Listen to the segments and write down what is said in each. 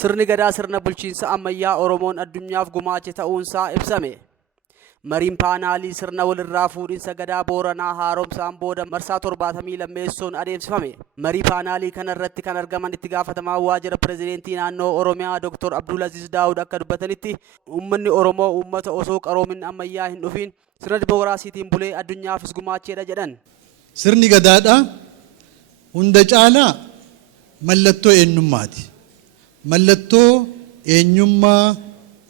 Sirni gadaa sirna bulchiinsa ammayyaa Oromoon addunyaaf gumaache ta'uunsaa ibsame. Mariin paanaalii sirna walirraa fuudhinsa gadaa Booranaa haaromsaan booda marsaa 70 lammeessoon adeemsifame. Marii paanaalii kana irratti kan argaman itti gaafatamaa waajjira pirezidentii naannoo Oromiyaa Dr. Abdulaziz Daawud akka dubbatanitti uummanni Oromoo uummata osoo qaroomin ammayyaa hin dhufin sirna dimookiraasiitiin bulee addunyaafis gumaacheedha jedhan. Sirni gadaadha hunda caalaa mallattoo eenyummaati. Mallattoo eenyummaa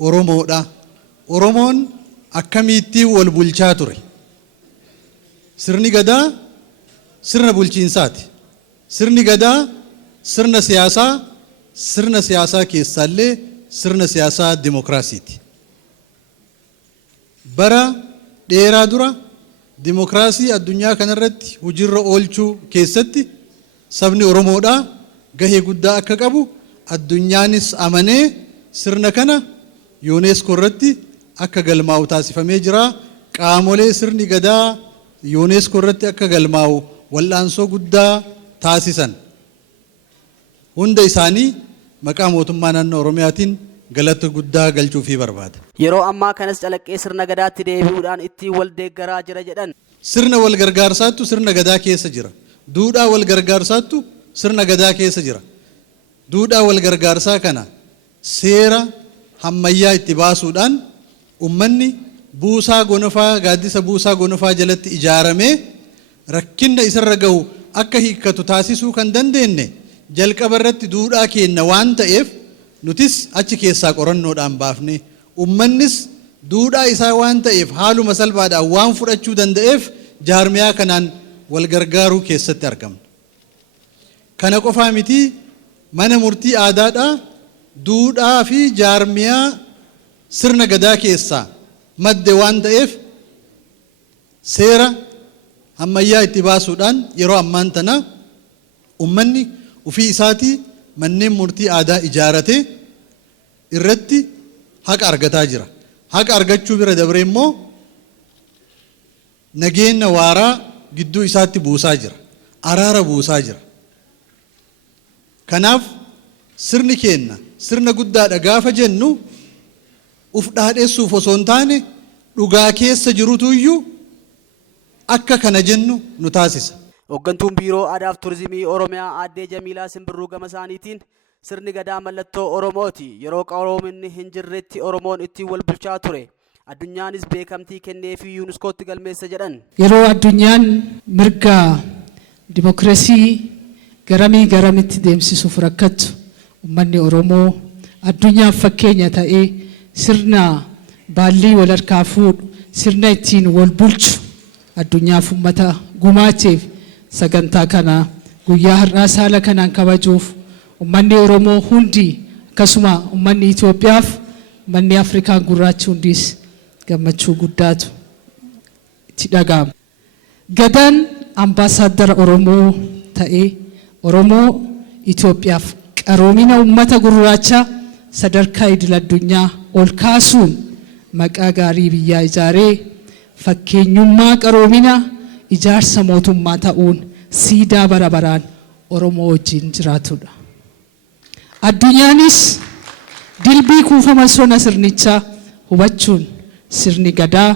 Oromoodha. Oromoon akkamitti wal bulchaa ture. Sirni gadaa sirna bulchiinsaati. Sirni gadaa sirna siyaasaa keessaallee sirna siyaasaa dimookiraasiiti. Bara dheeraa dura dimookiraasii addunyaa kanarratti hojiirra oolchuu keessatti sabni Oromoodha gahee guddaa akka qabu addunyaanis amanee sirna kana UNESCO irratti akka galmaa'u taasifamee jira. Qaamolee sirni gadaa UNESCO irratti akka galmaa'u wal'aansoo guddaa taasisan hunda isaanii maqaa mootummaa naannoo Oromiyaatiin galata guddaa galchuufii barbaada. Yeroo ammaa kanas calaqqee sirna gadaatti deebi'uudhaan ittiin wal deeggaraa jira jedhan. Sirna wal gargaarsaattu sirna gadaa keessa jira. Duudhaa wal gargaarsaattu sirna gadaa keessa jira. Duudhaa wal gargaarsaa kana seera hammayyaa itti baasuudhaan ummanni buusaa gonofaa gaaddisa buusaa gonofaa jalatti ijaaramee rakkinna isarra gahu akka hiikkatu taasisuu kan dandeenye jalqaba irratti duudhaa keenya waan ta'eef nutis achi keessaa qorannoodhaan baafne ummannis duudhaa isaa waan ta'eef haaluma salphaadhaan waan fudhachuu danda'eef jaarmiyaa kanaan wal gargaaruu keessatti argamna. Kana qofaa miti mana murtii aadaadha duudhaa fi jaarmiyaa sirna gadaa keessaa madde waan ta'eef seera ammayyaa itti baasuudhaan yeroo ammaan tana ummanni ufii isaatii manneen murtii aadaa ijaarate irratti haqa argataa jira. Haqa argachuu bira dabre immoo nageenya waaraa gidduu isaatti buusaa jira. Araara buusaa jira. Kanaaf sirni keenya sirna guddaadha gaafa jennu uf dhaadheessuuf osoo hin taane dhugaa keessa jirutu iyyuu akka kana jennu nu taasisa. Hooggantuun biiroo aadaa fi turizimii Oromiyaa aadde Jamiilaa Simbirruu gama isaaniitiin sirni gadaa mallattoo Oromooti. Yeroo qaroominni hin jirretti Oromoon ittiin wal bulchaa ture. Addunyaanis beekamtii kennee fi UNESCOtti galmeessa jedhan. Yeroo addunyaan mirga dimookiraasii garamitti deemsisuuf rakkattu uummanni Oromoo addunyaaf fakkeenya ta'ee sirna baallii wal harkaa fuudhu sirna ittiin wal bulchu addunyaaf uummata gumaacheef sagantaa kana guyyaa har'aa saala kanaan kabajuuf uummanni Oromoo hundi akkasuma uummanni Itoophiyaaf uummanni Afrikaan gurraachi hundis gammachuu guddaatu itti dhaga'ama. Gadaan ambaasaaddara Oromoo ta'ee Oromoo Itoophiyaaf qaroomina uummata gurraachaa sadarkaa idil addunyaa ol kaasuun maqaa gaarii biyyaa ijaaree fakkeenyummaa qaroomina ijaarsa mootummaa ta'uun siidaa bara baraan Oromoo wajjin jiraatudha. Addunyaanis dilbii kuufama sona sirnichaa hubachuun sirni gadaa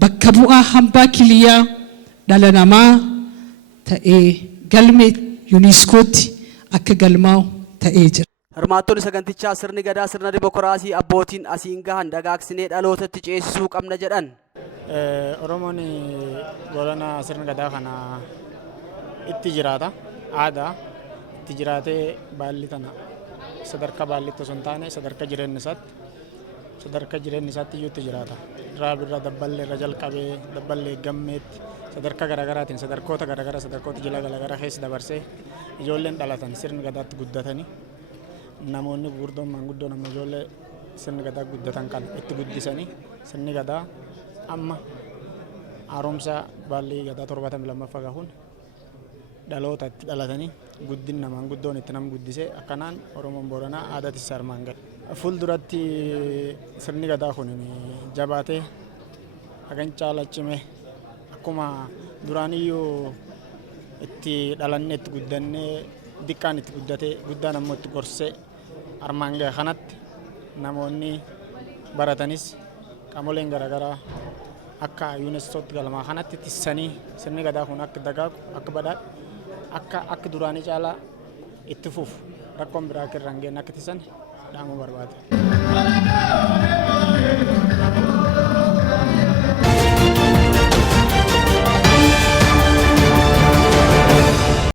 bakka bu'aa hambaa kiliyaa dhala namaa ta'ee galme UNESCOtti akka galmaa'u ta'ee jira. Hirmaattonni sagantichaa sirni gadaa sirna dimookiraasii abbootiin asiin gahan dagaagsinee dhalootatti ceesisuu qabna jedhan. Oromoon Boorana sirna gadaa kana itti jiraata. Aadaa itti jiraatee baalli tana sadarkaa baallitti osoo hin taane sadarkaa jireenya isaatti iyyuu itti jiraata. Raabirra dabballee irra jalqabee dabballee gammeetti sadarkaa garaagaraatiin sadarkoota garaagaraa sadarkoota jila garaagaraa keessa dabarsee ijoolleen dhalatan sirni gadaatti guddatanii namoonni gurguddoon maanguddoon amma ijoollee sirni gadaa guddatan kan itti guddisanii sirni gadaa amma haaromsa baallii gadaa 72 gahuun dhaloota itti dhalatanii guddina maanguddoon itti nam guddisee akkanaan Oromoon Booranaa aadaatis armaan gala. Fuulduratti sirni gadaa kun jabaatee hagan caalachime akkuma duraaniyyuu itti dhalannee itti guddannee diqqaan itti guddatee guddaan ammoo itti gorsee armaan ga'e kanatti namoonni baratanis qaamoleen garaagaraa akka yuunestootti galmaa kanatti tissanii sirni gadaa kun akka dagaagu akka badhaadhu akka duraanii caalaa itti fufu rakkoon biraa irraan ga'een akka tissan dhaamuu barbaada.